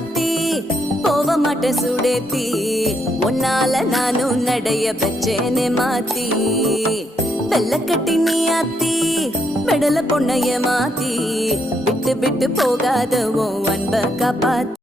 மாத்தி போக மாட்டேன் சுடேத்தி உன்னால நானும் நடைய பச்சேனே மாத்தி வெள்ள கட்டி நீ ஆத்தி பெடல பொண்ணைய மாத்தி விட்டு விட்டு போகாத உன் அன்ப காப்பாத்தி